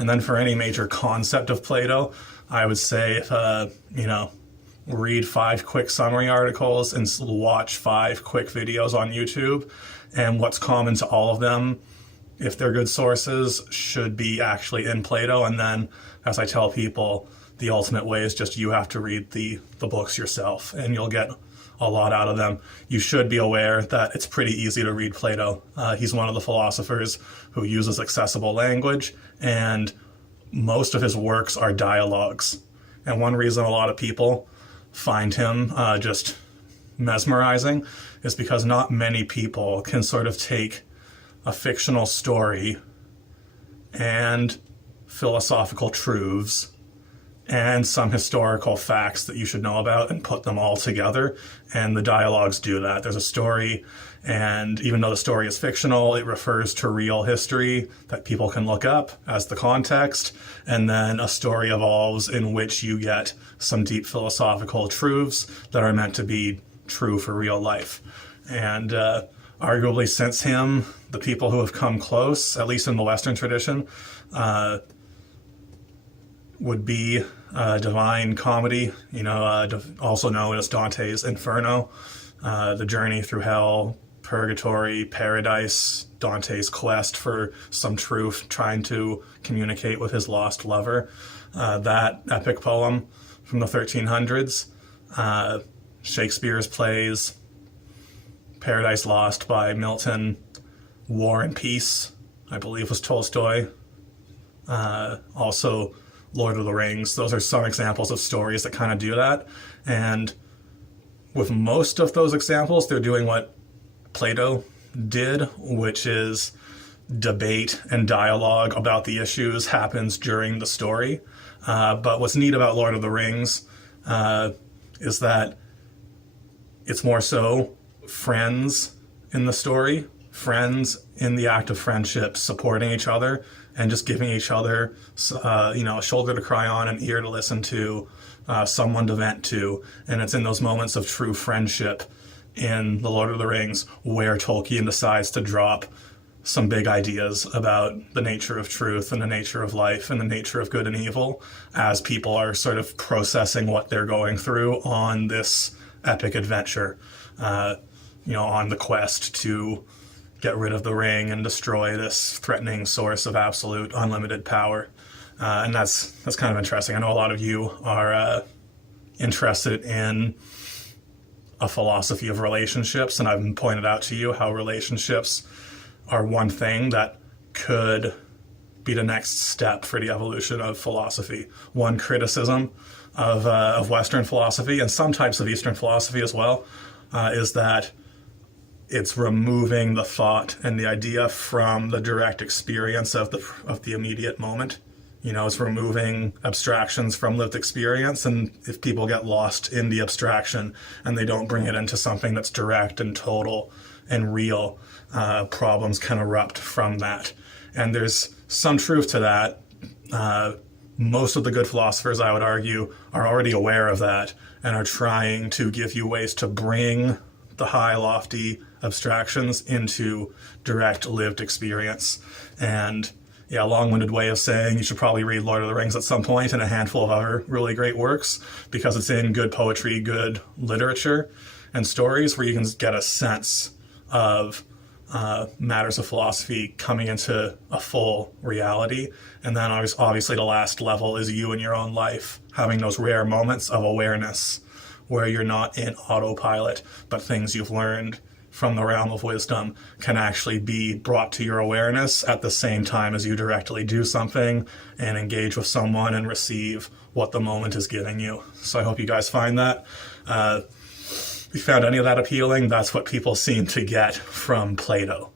And then for any major concept of Plato, I would say, read 5 quick summary articles and watch 5 quick videos on YouTube. And what's common to all of them, if they're good sources, should be actually in Plato. And then, as I tell people, the ultimate way is just you have to read the books yourself, and you'll get a lot out of them. You should be aware that it's pretty easy to read Plato. He's one of the philosophers who uses accessible language, and most of his works are dialogues. And one reason a lot of people find him just mesmerizing is because not many people can sort of take a fictional story and philosophical truths and some historical facts that you should know about and put them all together. And the dialogues do that. There's a story, and even though the story is fictional, it refers to real history that people can look up as the context. And then a story evolves in which you get some deep philosophical truths that are meant to be true for real life. And arguably since him, the people who have come close, at least in the Western tradition, would be Divine Comedy, also known as Dante's Inferno, the journey through hell, purgatory, paradise, Dante's quest for some truth, trying to communicate with his lost lover. That epic poem from the 1300s, Shakespeare's plays, Paradise Lost by Milton, War and Peace, I believe was Tolstoy. Also Lord of the Rings. Those are some examples of stories that kind of do that. And with most of those examples, they're doing what Plato did, which is debate and dialogue about the issues happens during the story. But what's neat about Lord of the Rings is that it's more so friends in the story, friends in the act of friendship, supporting each other and just giving each other, a shoulder to cry on, an ear to listen to, someone to vent to. And it's in those moments of true friendship in The Lord of the Rings where Tolkien decides to drop some big ideas about the nature of truth and the nature of life and the nature of good and evil as people are sort of processing what they're going through on this epic adventure, on the quest to get rid of the ring and destroy this threatening source of absolute unlimited power. And that's kind of interesting. I know a lot of you are interested in a philosophy of relationships, and I've pointed out to you how relationships are one thing that could be the next step for the evolution of philosophy. One criticism of Western philosophy, and some types of Eastern philosophy as well, is that it's removing the thought and the idea from the direct experience of the immediate moment. It's removing abstractions from lived experience, and if people get lost in the abstraction and they don't bring it into something that's direct and total and real, problems can erupt from that. And there's some truth to that. Most of the good philosophers, I would argue, are already aware of that and are trying to give you ways to bring the high, lofty abstractions into direct lived experience. And a long-winded way of saying you should probably read Lord of the Rings at some point and a handful of other really great works, because it's in good poetry, good literature, and stories where you can get a sense of matters of philosophy coming into a full reality. And then obviously the last level is you in your own life, having those rare moments of awareness where you're not in autopilot, but things you've learned from the realm of wisdom can actually be brought to your awareness at the same time as you directly do something and engage with someone and receive what the moment is giving you. So I hope you guys find that. If you found any of that appealing, that's what people seem to get from Plato.